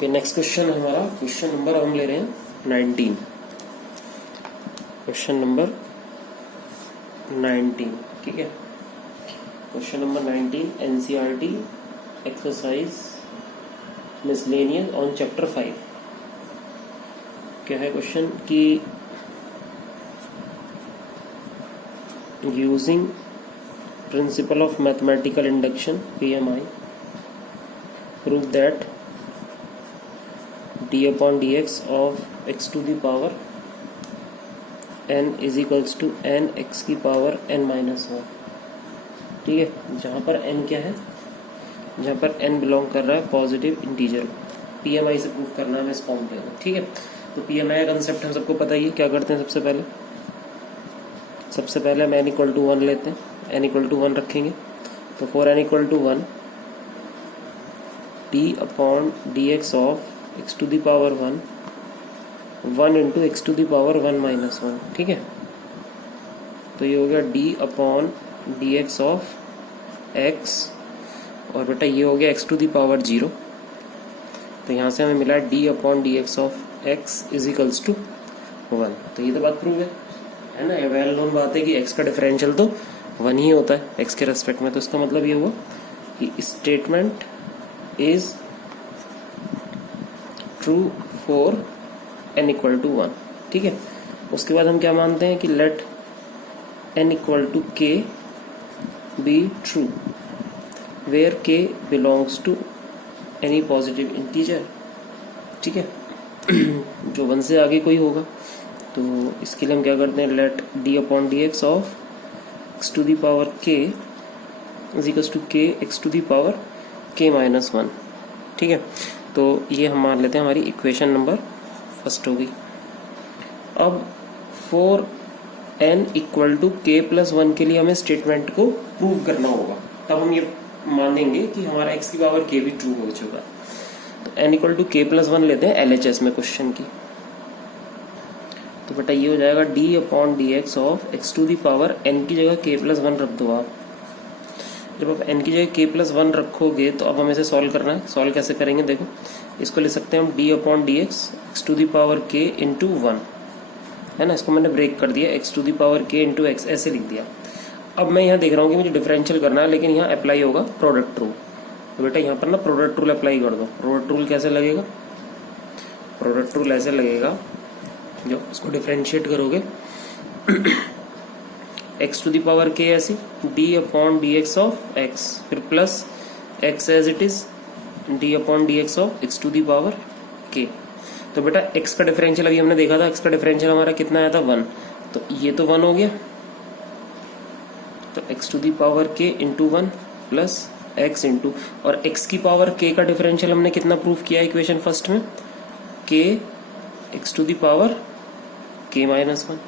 Okay, next question हमारा question number हम ले रहे हैं 19। क्वेश्चन नंबर 19, ठीक है। Question number 19 NCERT exercise miscellaneous on chapter 5। क्या है क्वेश्चन कि using principle of mathematical induction PMI prove that d upon dx of x to the power n is equals to n x की power n minus 1। ठीक है, जहाँ पर n क्या है, जहाँ पर n बिलोंग कर रहा है पॉजिटिव इंटीजर, पीएमआई से प्रूव करना है हमें इस फॉर्मूले को। ठीक है, तो पीएमआई का कंसेप्ट हम सबको पता ही है। क्या करते हैं सबसे पहले हम n इक्वल टू 1 लेते हैं, n इक्वल टू 1 रखेंगे। तो for n equal to 1 d upon dx of x to the power 1 into X to the power 1 minus 1। ठीक है, तो ये हो गया d upon D X of x, और बेटा ये हो गया x टू दी पावर 0। तो यहाँ से हमें मिला d upon D X of x is equals to 1। तो ये तो बात प्रूव है ना, वेल नोन बात है कि x का डिफरेंशियल तो 1 ही होता है x के रेस्पेक्ट में। तो इसका मतलब ये हुआ कि statement is true for n equal to 1। ठीक है, उसके बाद हम क्या मानते हैं कि let n equal to k be true where k belongs to any positive integer. ठीक है, जो 1 से आगे कोई होगा। तो इसके लिए हम क्या करते हैं, let d upon D X of x to the power k is equals to k x to the power k minus 1। ठीक है, तो ये हम मान लेते हैं हमारी इक्वेशन नंबर फर्स्ट होगी। अब for n equal to k plus 1 के लिए हमें स्टेटमेंट को प्रूव करना होगा, तब हम ये मानेंगे कि हमारा x की पावर k भी ट्रू हो चुका है। तो n equal to k plus 1 लेते हैं LHS में क्वेश्चन की। तो बेटा ये हो जाएगा d upon D X of x to the power n की जगह k प्लस 1 रख दो आप। जब आप n की जगह k प्लस 1 रखोगे तो अब हमें इसे सॉल्व करना है। सॉल्व कैसे करेंगे, देखो इसको ले सकते हैं हम d upon D X to the power k into 1, है ना। इसको मैंने ब्रेक कर दिया, x to the power k into X ऐसे लिख दिया। अब मैं यहाँ देख रहा हूँ कि मुझे डिफरेंशियल करना है, लेकिन यहाँ अप्लाई होगा प्रोडक्ट रूल। तो बेटा यहाँ पर ना प्रोडक्ट रूल अप्लाई कर दो। प्रोडक्ट रूल कैसे लगेगा, प्रोडक्ट रूल ऐसे लगेगा, जो इसको डिफ्रेंशिएट करोगे x to the power k ऐसी d upon D X of x, फिर plus x as it is d upon D X of x to the power k। तो बेटा x का डिफरेंशियल अभी हमने देखा था, x का डिफरेंशियल हमारा कितना आया था 1, तो ये तो 1 हो गया। तो x to the power k into 1 plus x into, और x की पावर k का डिफरेंशियल हमने कितना प्रूफ किया इक्वेशन फर्स्ट में, k x to the power k minus 1,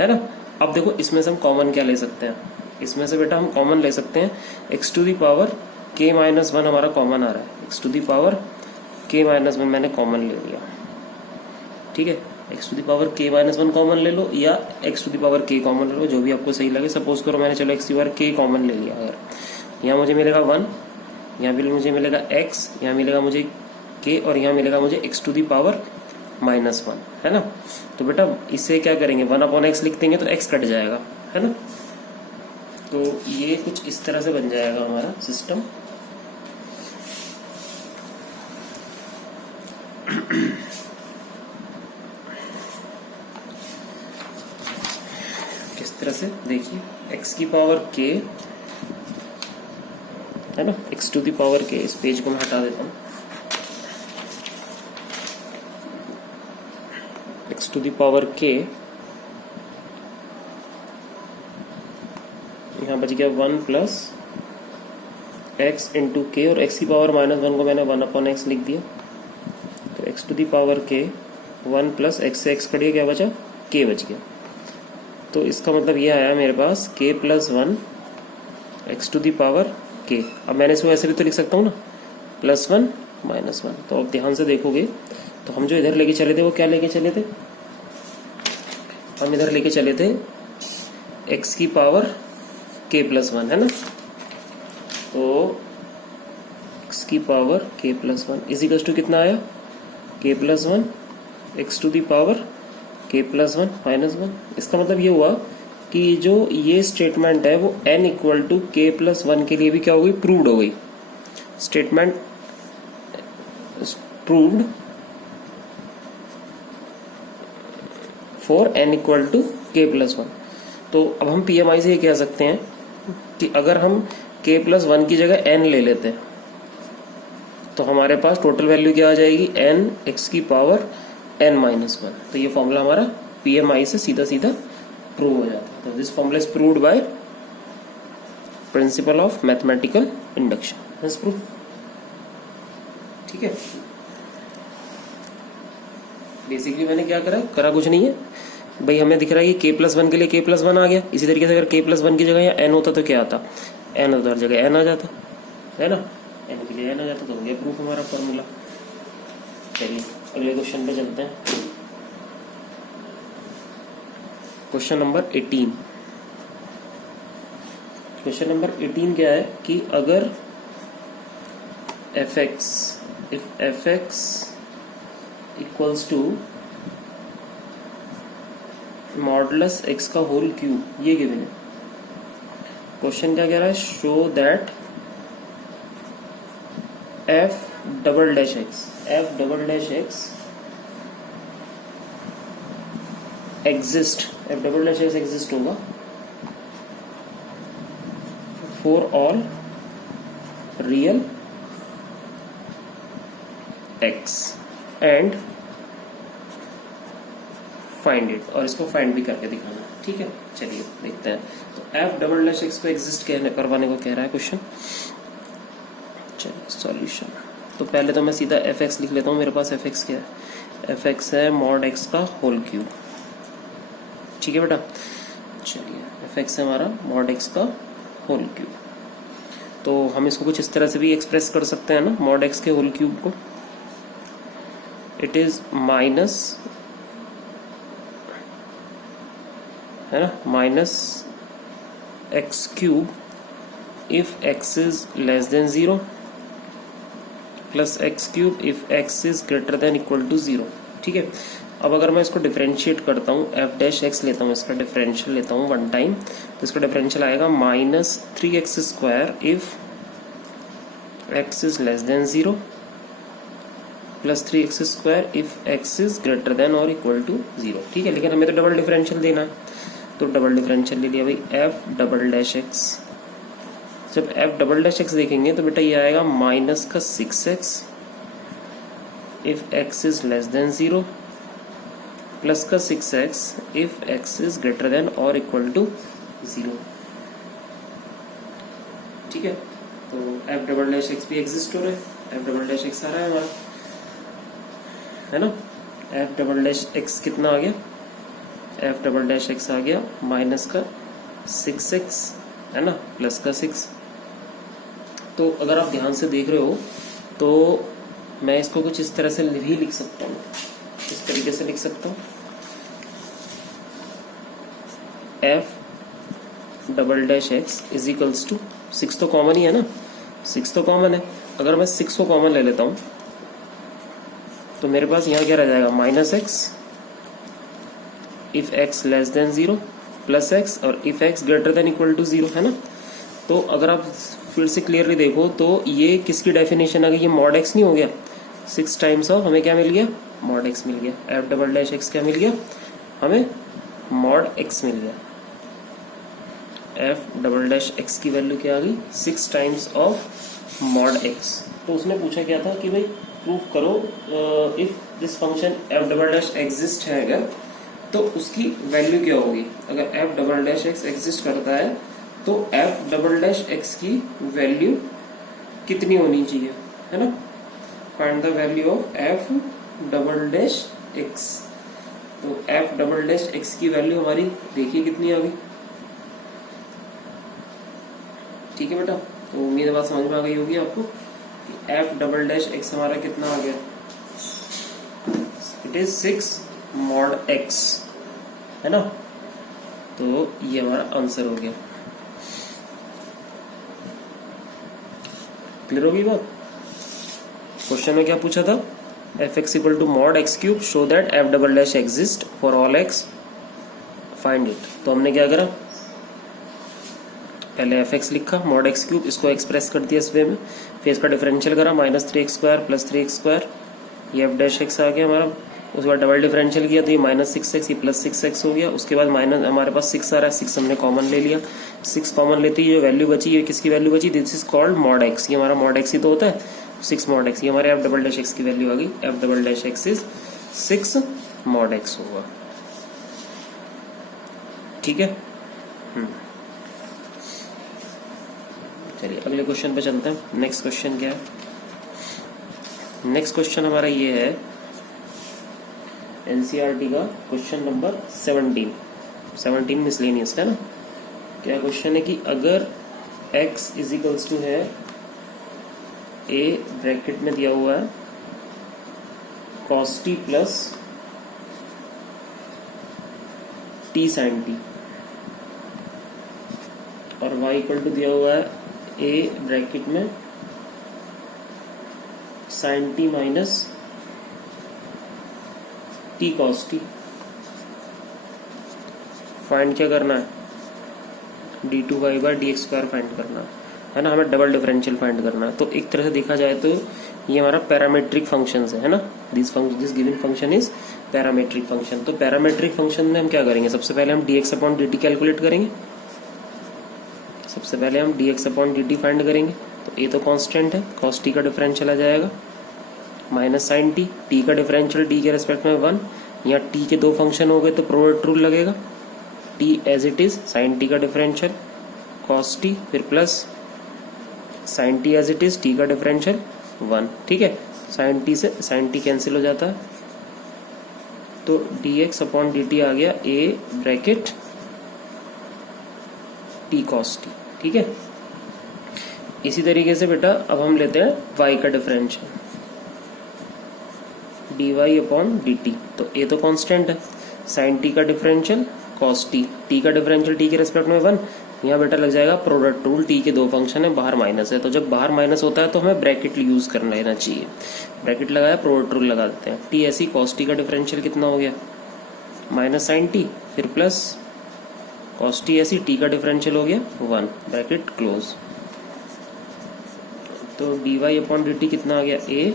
है ना। अब देखो इसमें से हम कॉमन क्या ले सकते हैं, इसमें से बेटा हम कॉमन ले सकते हैं x to the power k minus 1 हमारा कॉमन आ रहा है, x to the power k minus 1 मैंने कॉमन ले लिया। ठीक है, x to the power k minus 1 common ले लो या x to the power k common ले लो, जो भी आपको सही लगे। सपोज करो मैंने चलो x to the power k common ले लिया, अगर यहाँ मुझे मिलेगा 1, यहाँ भी मुझे मिलेगा x, यहाँ मिलेगा मुझे k, और यहाँ मिलेगा मुझे x to the power minus 1, है ना। तो बेटा इसे क्या करेंगे, 1 अपॉन एक्स लिख देंगे तो x कट जाएगा, है ना। तो ये कुछ इस तरह से बन जाएगा हमारा सिस्टम। किस तरह से, देखिए x की पावर k, है ना, x to the power k। इस पेज को मैं हटा देता हूँ। x to the power k, यहाँ बच गया 1 प्लस x इंटू k, और x की पावर माइनस 1 को मैंने 1 अपॉन एक्स लिख दिया। तो x to the power k 1 plus x से x कट गया, क्या बचा, k बच गया। तो इसका मतलब ये आया मेरे पास k plus 1 x to the power k। अब मैंने इसको ऐसे भी तो लिख सकता हूँ ना, प्लस 1 माइनस 1। तो अब ध्यान से देखोगे तो हम जो इधर लेके चले थे वो क्या लेके चले थे, हम इधर लेके चले थे x की पावर k प्लस 1, है ना। तो x की power k plus one equals to कितना आया k plus one X to the power k plus one minus one. इसका मतलब ये हुआ कि जो ये स्टेटमेंट है वो n equal to k plus one के लिए भी क्या हो गई, प्रूव्ड हो गई। Statement proved for n equal to k plus one. तो अब हम PMI से ये कह सकते हैं कि अगर हम k प्लस वन की जगह n ले लेते हैं तो हमारे पास टोटल वैल्यू क्या आ जाएगी, n x की पावर n माइनस वन। तो ये फॉर्मूला हमारा PMI से सीधा सीधा प्रूव हो जाता है। तो this formula is proved by principle of mathematical induction. Is prove. ठीक है, बेसिकली मैंने क्या करा कुछ नहीं है भाई, हमें दिख रहा है कि k प्लस वन के लिए k प्लस वन आ गया। इसी तरीके से अगर k प्लस वन की जगह या n होता तो क्या आता, n होता हर जगह n आ जाता है ना, n के लिए n आ जाता तो हो गया प्रूफ हमारा फॉर्मूला। चलिए अगले क्वेश्चन पे चलते हैं। Question number 18। क्वेश्चन नंबर 18 क्या है कि अगर fx if fx equals to modulus x का होल क्यूब, ये गिवन है। क्वेश्चन क्या कह रहा है, show that f double dash x exist होगा for all real x and find it, और इसको फाइंड भी करके दिखाना। ठीक है, चलिए देखते हैं। तो f डबल डैश x को एग्जिस्ट करवाने को कह रहा है क्वेश्चन। चलिए सॉल्यूशन। तो पहले तो मैं सीधा fx लिख लेता हूँ। मेरे पास fx क्या है, fx है मॉड x का होल क्यूब। ठीक है बेटा, चलिए fx है हमारा मॉड x का होल क्यूब। तो हम इसको कुछ इस तरह से भी एक्सप्रेस कर सकते हैं ना, मॉड x के होल क्यूब को। इट इज माइनस, है ना, minus x cube if x is less than 0 plus x cube if x is greater than equal to 0। ठीक है, अब अगर मैं इसको डिफरेंशिएट करता हूँ, f डैश x लेता हूँ, इसका डिफरेंशियल लेता हूँ वन टाइम, तो इसका डिफरेंशियल आएगा minus 3x square if x is less than 0 plus 3x square if x is greater then और इक्वल टू 0। ठीक है, लेकिन हमें तो डबल डिफरेंशियल देना है, तो डबल डिफरेंशियल ले लिया भाई, f डबल डैश x। जब f डबल डैश x देखेंगे तो बेटा ये आएगा माइनस का 6x if x is less than 0 plus का 6x if x is greater then और इक्वल टू 0। ठीक है, तो f डबल डैश x भी एग्जिस्ट हो रहा है, f डबल डैश x आ रहा है हमारा, है ना। f डबल डैश x कितना आ गया, f डबल डैश x आ गया माइनस का 6x, है ना, प्लस का 6। तो अगर आप ध्यान से देख रहे हो तो मैं इसको कुछ इस तरह से भी लिख सकता हूँ, इस तरीके से लिख सकता हूँ, f double dash x is equals to 6 तो कॉमन ही है ना, 6 तो कॉमन है। अगर मैं 6 को कॉमन ले लेता हूँ तो मेरे पास यहाँ क्या रह जाएगा, minus x if x less than 0 plus x और if x greater than equal to 0, है ना। तो अगर आप फिर से क्लियरली देखो तो ये किसकी डेफिनेशन आ गई, ये मॉड x नहीं हो गया, 6 टाइम्स ऑफ हमें क्या मिल गया, मॉड x मिल गया। f डबल डैश x क्या मिल गया हमें, मॉड x मिल गया। f डबल डैश x की वैल्यू क्या आ गई, 6 टाइम्स ऑफ मॉड x। तो उसने पूछा क्या था कि भाई प्रूव करो if this function f double dash exist है अगर, तो उसकी वैल्यू क्या होगी। अगर f double dash x exist करता है तो f डबल डैश x की वैल्यू कितनी होनी चाहिए, है ना। Find the value of f double dash x। तो f डबल डैश x की वैल्यू हमारी देखिए कितनी आ गई। ठीक है बेटा, तो उम्मीद है बात समझ में आ गई होगी आपको कि f डबल डैश x हमारा कितना आ गया, इट इज 6 मॉड x, है ना। तो ये हमारा आंसर हो गया। क्लियर होगी बात। क्वेश्चन में क्या पूछा था, f x equal to mod x cube show that f double dash exist for all x find it. तो हमने क्या करा, पहले एफ एक्स लिखा मॉड एक्स क्यूब, इसको एक्सप्रेस कर दिया इस वे में, फिर इसका डिफरेंशियल करा -3x² + 3x², ये एफ डैश एक्स आ गया हमारा। उसके बाद डबल डिफरेंशियल किया तो ये -6x, ये +6x हो गया। उसके बाद माइनस हमारे पास 6 आ रहा है, 6 हमने कॉमन ले लिया। 6 कॉमन लेते ही जो वैल्यू बची, ये किसकी वैल्यू बची, this is called mod x. ये हमारा मॉड एक्स ही तो होता है, 6 मॉड एक्स। ये हमारे एफ डबल डैश एक्स की वैल्यू आ गई, F double dash x is 6 mod x होगा। ठीक है, चलिए अगले क्वेश्चन पे चलते हैं। नेक्स्ट क्वेश्चन क्या है, नेक्स्ट क्वेश्चन हमारा ये है एनसीईआरटी का क्वेश्चन नंबर 17 मिसलेनियस का है ना। क्या क्वेश्चन है कि अगर x इज इक्वल्स टू है a ब्रैकेट में दिया हुआ है cos t plus t sin t, और y इक्वल टू दिया हुआ है a ब्रैकेट में sin t minus t cos t। Find क्या करना है, d2y/dx² फाइंड करना है ना, हमें डबल डिफरेंशियल फाइंड करना है। तो एक तरह से देखा जाए तो ये हमारा पैरामेट्रिक फंक्शन है ना, this given function is parametric function. तो पैरामेट्रिक फंक्शन में हम क्या करेंगे, सबसे पहले हम dx/dt कैलकुलेट करेंगे, सबसे पहले हम dx/dt फाइंड करेंगे। तो ये तो कांस्टेंट है, cos t का डिफरेंशियल आ जाएगा माइनस sin t, t का डिफरेंशियल t के रेस्पेक्ट में 1, यहाँ t के दो फंक्शन हो गए तो प्रोडक्ट रूल लगेगा, t as it is sin t का डिफरेंशियल cos t, फिर plus sin t as it is t का डिफरेंशियल 1। ठीक है, sin t से sin t कैंसिल हो जाता है, तो dx/dt आ गया a bracket t cos t। ठीक है, इसी तरीके से बेटा अब हम लेते हैं y का डिफरेंशियल dy/dt। तो a तो कांस्टेंट है, sin t का डिफरेंशियल cos t, t का डिफरेंशियल t के रेस्पेक्ट में 1, यहाँ बेटा लग जाएगा प्रोडक्ट रूल, t के दो फंक्शन है, बाहर माइनस है, तो जब बाहर माइनस होता है तो हमें ब्रैकेट यूज करना लेना चाहिए। ब्रैकेट लगाया, प्रोडक्ट रूल लगा देते हैं, t ऐसी cos t का डिफरेंशियल कितना हो गया माइनस sin t, फिर प्लस cos t ऐसी t का डिफरेंशियल हो गया 1, ब्रैकेट क्लोज। तो dy/dt कितना आ गया, a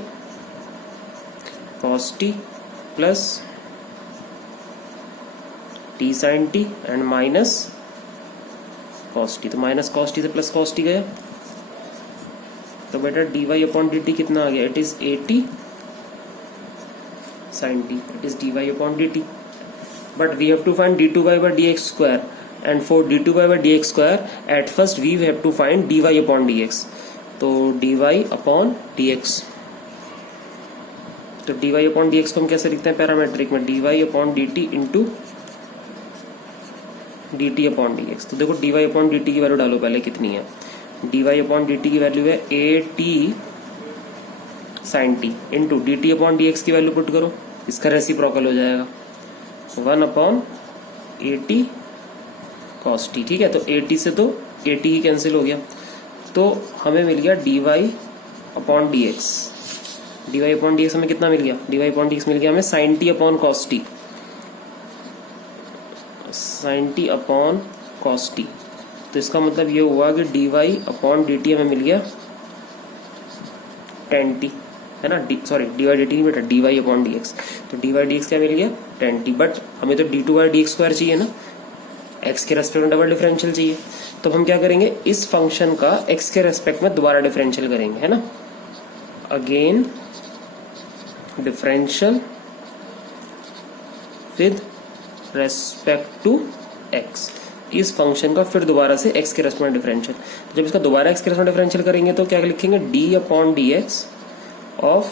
cos t plus t sin t and minus cos t। तो माइनस cos t से प्लस cos t गया, तो बेटा dy/dt कितना आ गया, it is 80 sin t, it is dy/dt। But we have to find d2y/dx² and for d2y/dx² at first we have to find dy/dx। तो dy/dx, तो dy/dx को हम कैसे लिखते हैं पैरामेट्रिक में, dy/dt इंटू dt/dx। तो देखो dy/dt की वैल्यू डालो पहले कितनी है, dy/dt की वैल्यू है 80 sin t इंटू dt/dx की वैल्यू पुट करो, इसका रेसिप्रोकल हो जाएगा 1/80 cos t। ठीक है, तो 80 से तो 80 ही कैंसिल हो गया, तो हमें मिल गया dy/dx। dy/dx हमें कितना मिल गया, dy/dx मिल गया हमें sin t/cos t, sin t/cos t। तो इसका मतलब ये हुआ कि dy/dt हमें मिल गया tan t, है ना, सॉरी dy/dt नहीं बेटा, dy/dx। तो dy/dx क्या मिल गया tan t, बट हमें तो d2y/dx² चाहिए ना, x के रेस्पेक्ट में डबल डिफरेंशियल चाहिए। तो हम क्या करेंगे, इस फंक्शन का x के रेस्पेक्ट में दोबारा डिफरेंशियल करेंगे, है ना, again differential with respect to x, इस फंक्शन का फिर दोबारा से x के रेस्पेक्ट में डिफरेंशियल। जब इसका दोबारा x के रेस्पेक्ट में डिफरेंशियल करेंगे तो क्या लिखेंगे, d/dx of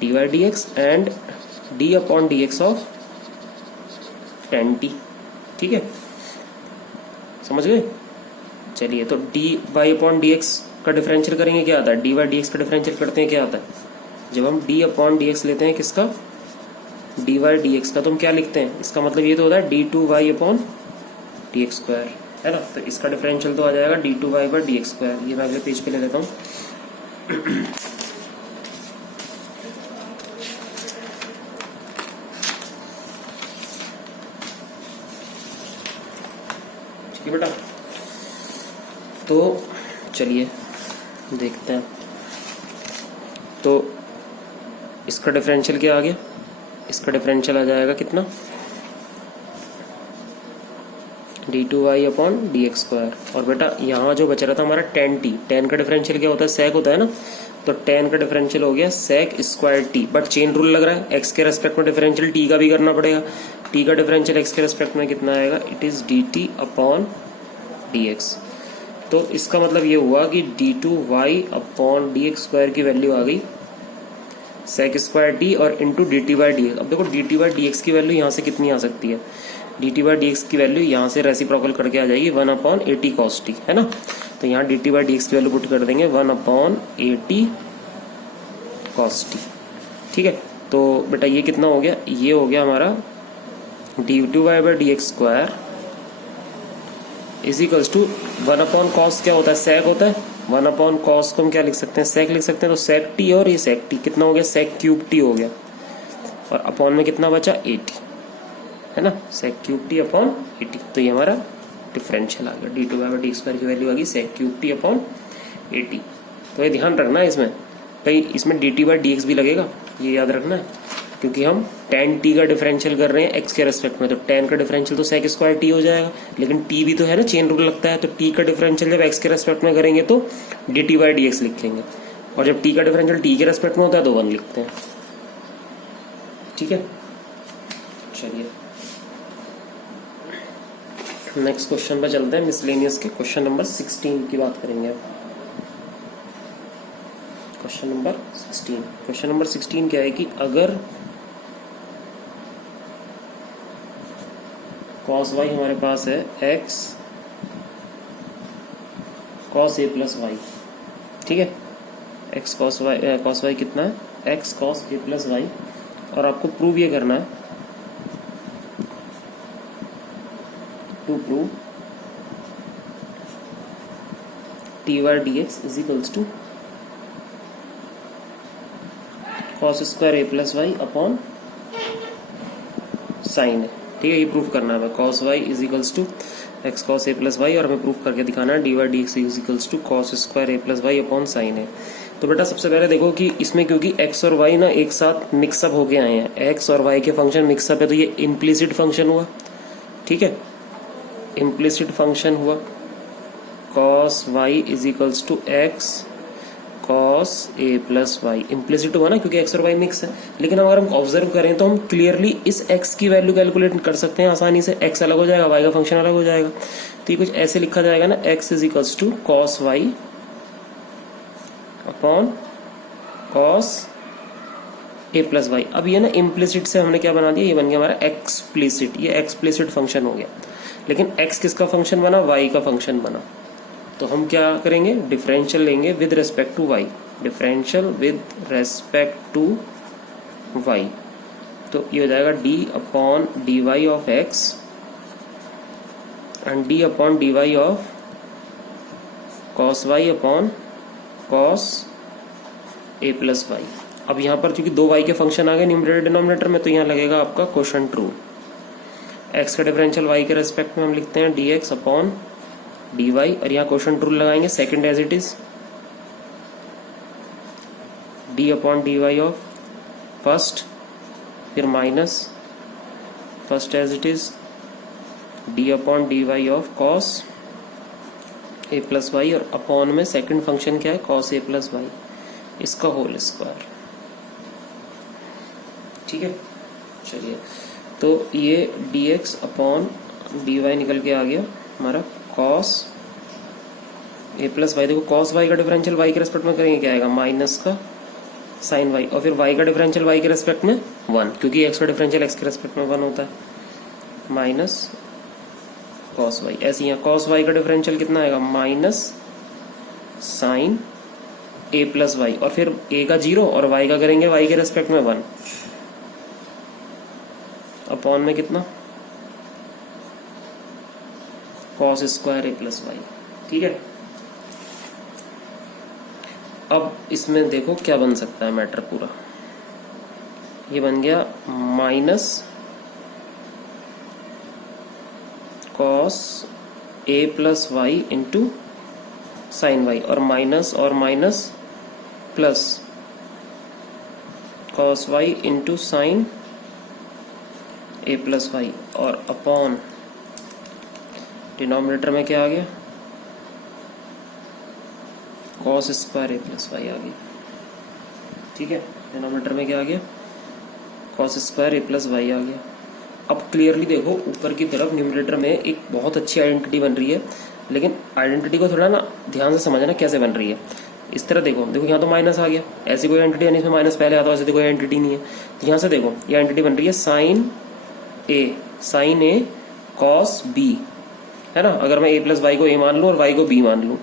dy/dx and d/dx of tan t। ठीक है, समझ गए। चलिए, तो dy/dx का डिफरेंशियल करेंगे क्या आता है, dy/dx का डिफरेंशियल करते हैं क्या आता है, जब हम d/dx लेते हैं किसका, dy/dx का, तो हम क्या लिखते हैं, इसका मतलब ये तो होता है d2y/dx², है ना। तो इसका डिफरेंशियल तो आ जाएगा d2y/dx²। ये मैं अगले पेज पे ले लेता हूँ, ठीक है बेटा, तो चलिए देखते हैं। तो इसका डिफरेंशियल क्या आ गया, इसका डिफरेंशियल आ जाएगा कितना, d2y upon D x square. और बेटा यहाँ जो बच रहा था हमारा tan t, tan का डिफरेंशियल क्या होता है, sec होता है ना, तो tan का डिफरेंशियल हो गया sec square t। But chain rule लग रहा है, x के रेस्पेक्ट में डिफरेंशियल t का भी करना पड़ेगा। t का डिफरेंशियल x के रेस्पेक्ट में कितना आएगा, it is dt upon dx। तो इसका मतलब ये हुआ कि d2y upon D x square की वैल्यू आ गई sec स्क्वायर t और into D T by d x. अब देखो D T by d x की वैल्यू यहाँ से कितनी आ सकती है, D T by d x की वैल्यू यहाँ से रेसिप्रोकल करके आ जाएगी 1 upon A T cos T, है ना। तो यहाँ D T by d x की वैल्यू पुट कर देंगे 1 upon A T cos T. ठीक है, तो बेटा ये कितना हो गया, ये हो गया हमारा d two y by d x square is equals to 1 upon cos क्या होता है, सेक होता है। 1 अपॉन कॉस को हम क्या लिख सकते हैं, सेक लिख सकते हैं। तो सेक टी और ये सेक टी कितना हो गया, सेक क्यूब टी हो गया। और अपॉन में कितना बचा, 80, है ना, सेक क्यूब टी अपॉन 80। तो ये हमारा डिफरेंशियल आ गया, D two by D square की वैल्यू आ गई सेक क्यूब टी अपॉन 80। तो ये ध्यान रखना है, इसमें कहीं इसमें D T by d x भी लगेगा, ये याद रखना है, क्योंकि हम tan t का डिफरेंशियल कर रहे हैं x के रेस्पेक्ट में। तो tan का डिफरेंशियल तो sec स्क्वायर t हो जाएगा, लेकिन t भी तो है ना, चेन रूल लगता है। तो t का डिफरेंशियल जब x के रेस्पेक्ट में करेंगे तो dt बाई डी एक्स लिख लेंगे, और जब t का डिफरेंशियल t के रेस्पेक्ट में होता है तो 1 लिखते हैं। ठीक है, चलिए नेक्स्ट क्वेश्चन पर चलते हैं। मिसलेनियस के क्वेश्चन नंबर 16 की बात करेंगे अब। क्वेश्चन नंबर 16 क्या है कि अगर cos y हमारे पास है x cos a plus y, ठीक है, x cos y कितना है, x cos a plus y, और आपको प्रूव ये करना है, to prove d y d x is equals to cos square a plus y upon sine है। ठीक है, ये प्रूफ करना है, cos y is equals to x cos a plus y, और हमें प्रूफ करके दिखाना है d y d x is equals to cos square a plus y upon sine है। तो बेटा सबसे पहले देखो कि इसमें क्योंकि एक्स और वाई ना एक साथ मिक्सअप होके आए हैं, एक्स और वाई के फंक्शन मिक्सअप है, तो ये इम्प्लिसिट फंक्शन हुआ। ठीक है, इम्प्लिसिट फंक्शन हुआ, cos y is equals to x cos a plus y, implicit हुआ ना, क्योंकि एक्स और वाई मिक्स है। लेकिन अगर हम ऑब्जर्व करें तो हम क्लियरली इस एक्स की वैल्यू कैलकुलेट कर सकते हैं आसानी से, एक्स अलग हो जाएगा, वाई का फंक्शन अलग हो जाएगा। तो ये कुछ ऐसे लिखा जाएगा ना, x is equals to cos y upon cos a plus y. अब ये ना इम्प्लिसिट से हमने क्या बना दिया, ये बन गया हमारा एक्सप्लिसिट, ये एक्सप्लिसिट फंक्शन हो गया। लेकिन एक्स किसका फंक्शन बना, वाई का फंक्शन बना। तो हम क्या करेंगे, डिफरेंशियल लेंगे with respect to y, differential with respect to y. तो ये हो जाएगा d upon d y of x and d upon d y of cos y upon cos a plus y. अब यहाँ पर चूंकि दो वाई के फंक्शन आ गए न्यूमरेटर डिनोमिनेटर में, तो यहाँ लगेगा आपका क्वोशंट रूल। एक्स का डिफरेंशियल वाई के रेस्पेक्ट में हम लिखते हैं d x upon d y, और यहाँ क्वोशंट रूल लगाएंगे second as it is, d upon d y of first, फिर minus first as it is d upon d y of cos a plus y, और upon में second function क्या है, cos a plus y, इसका whole square. ठीक है, चलिए, तो ये D x upon d y निकल के आ गया हमारा कॉस ए प्लस वाई। देखो कॉस वाई का डिफरेंशियल वाई के रेस्पेक्ट में करेंगे क्या आएगा, माइनस का साइन वाई, और फिर वाई का डिफरेंशियल वाई के रेस्पेक्ट में 1, क्योंकि एक्स का डिफरेंशियल एक्स के रेस्पेक्ट में 1 होता है, माइनस कॉस वाई। ऐसे यहाँ कॉस वाई का डिफरेंशियल कितना आएगा, minus sign a plus y, और फिर ए का 0 और वाई का करेंगे वाई के रेस्पेक्ट में 1, अपॉन में कितना, cos square a plus y. ठीक है, अब इसमें देखो क्या बन सकता है मैटर पूरा, ये बन गया minus cos a plus y into sine y, और minus plus cos y into sine a plus y, और अपॉन डिनोमिनेटर में क्या आ गया, cos square a plus y आ गई। ठीक है, डिनोमिनेटर में क्या आ गया, cos square a plus y आ गया। अब क्लियरली देखो ऊपर की तरफ न्यूमरेटर में एक बहुत अच्छी आइडेंटिटी बन रही है, लेकिन आइडेंटिटी को थोड़ा ना ध्यान से समझना कैसे बन रही है। इस तरह देखो यहाँ तो माइनस आ गया, ऐसी कोई आइडेंटिटी यानी इसमें माइनस पहले आता है, ऐसी तो कोई आइडेंटिटी नहीं है। तो यहाँ से देखो ये आइडेंटिटी बन रही है साइन ए कॉस बी, है ना। अगर मैं ए प्लस वाई को ए मान लूँ और वाई को बी मान लूँ,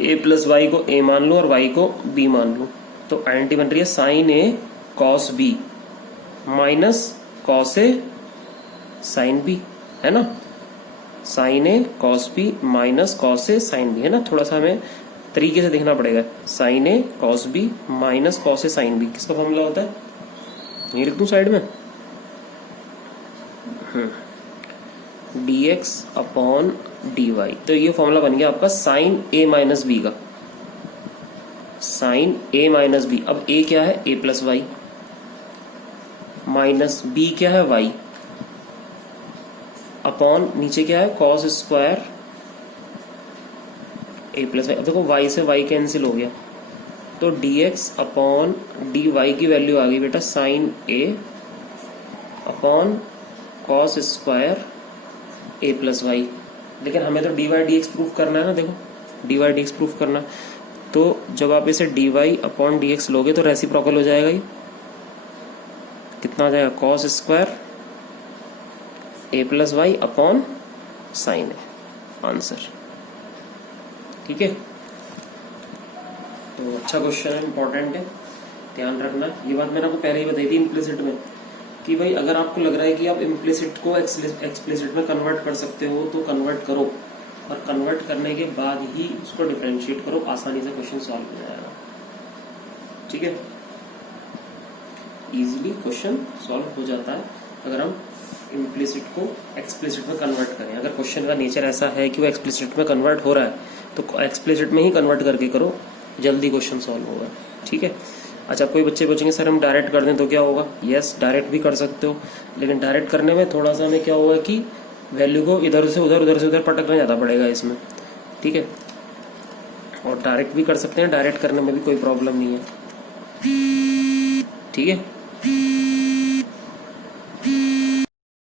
ए प्लस वाई को ए मान लूँ और वाई को बी मान लूँ, तो आइडेंटिटी बन रही है साइन ए कॉस बी माइनस कॉस ए साइन बी, है ना। साइन ए कॉस बी माइनस कॉस ए साइन बी, है ना। थोड़ा सा हमें तरीके से देखना पड़ेगा। साइन ए कॉस बी माइनस कॉस ए साइन बी किसका फॉर्मूला होता है, ये लिख दूं साइड में, dx अपॉन dy। तो ये फॉर्मूला बन गया आपका साइन ए माइनस बी का, साइन ए माइनस बी। अब a क्या है, a plus y, minus b क्या है, y, अपॉन नीचे क्या है, cos square a plus y. अब देखो y से y कैंसिल हो गया, तो dx अपॉन dy की वैल्यू आ गई बेटा sign A upon cos square a plus Y. लेकिन हमें तो dy dx प्रूफ करना है ना, देखो dy dx प्रूफ करना, तो जब आप इसे dy अपॉन dx लोगे तो रेसिप्रोकल हो जाएगा। ये कितना आ जाएगा, cos square a plus y upon sign A, answer. ठीक है, तो अच्छा क्वेश्चन है, इंपॉर्टेंट है, ध्यान रखना। ये बात मैंने आपको पहले ही बताई थी इम्प्लिसिट में, कि भाई अगर आपको लग रहा है कि आप इम्प्लिसिट को एक्सप्लिसिट में कन्वर्ट कर सकते हो तो कन्वर्ट करो, और कन्वर्ट करने के बाद ही उसको डिफरेंशिएट करो, आसानी से क्वेश्चन सॉल्व हो जाएगा। ठीक है, इजीली क्वेश्चन सॉल्व हो जाता है अगर हम इम्प्लिसिट को एक्सप्लिसिट में कन्वर्ट करें। अगर क्वेश्चन का नेचर ऐसा है कि वो एक्सप्लिसिट में कन्वर्ट हो रहा है तो एक्सप्लिसिट में ही कन्वर्ट करके करो, जल्दी क्वेश्चन सॉल्व होगा। ठीक है, अच्छा कोई बच्चे पूछेंगे सर हम डायरेक्ट कर दें तो क्या होगा, यस डायरेक्ट भी कर सकते हो, लेकिन डायरेक्ट करने में थोड़ा सा हमें क्या होगा कि वैल्यू को इधर से उधर पटकना ज़्यादा पड़ेगा इसमें। ठीक है, और डायरेक्ट भी कर सकते हैं, डायरेक्ट करने में भी कोई प्रॉब्लम नहीं है। ठीक है।